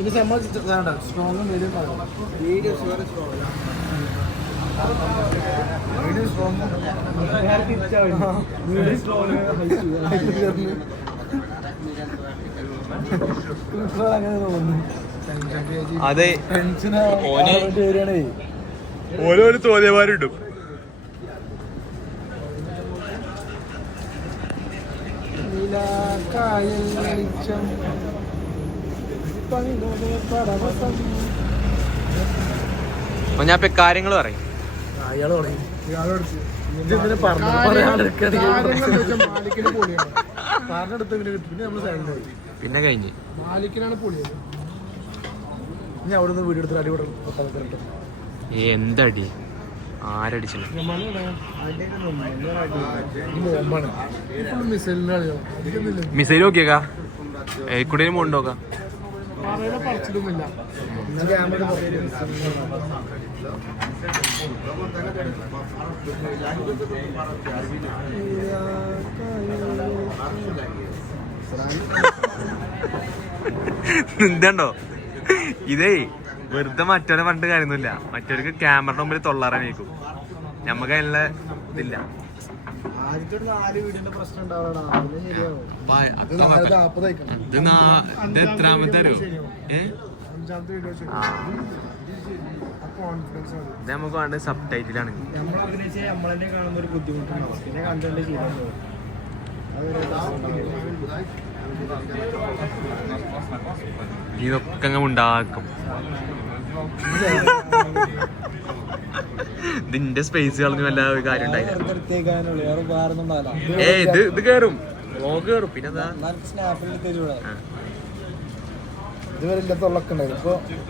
ഇത് സംബന്ധിച്ച് strong medium medium strong അതെ ഓരോരു തോന്നിയമാരുണ്ടും. ഞാൻ ഇപ്പൊ കാര്യങ്ങൾ പറയും. പിന്നെ കഴിഞ്ഞ് അവിടുന്ന് വീഡിയോ എടുത്തിട്ട് അടി എന്തടി ആരടിച്ചു? മിസൈൽ നോക്കിയേക്കാ കൂടെ പോണ്ടോക്കാം. എന്തോ ഇതേ വെറുതെ മറ്റവനെ പണ്ട് കാര്യമൊന്നുമില്ല. മറ്റവർക്ക് ക്യാമറ മുമ്പിൽ തൊള്ളാറാനേക്കും. ഞമ്മക്ക് അതിനുള്ള ഇതില്ല. ഇത് എത്രാമത്തെ അറിയോ? ഇത് നമുക്ക് വേണ്ടത് സബ് ടൈറ്റിലാണ്. ഇതൊക്കെ അങ്ങ് ഉണ്ടാക്കും. ഇതിന്റെ സ്പേസ് കളഞ്ഞു വല്ല കാര്യം ഉണ്ടായില്ല. ഇത് കേറും കേറും. പിന്നെന്താ ഇതുവരെ തൊള്ളക്കുണ്ടായിരുന്നു. ഇപ്പൊ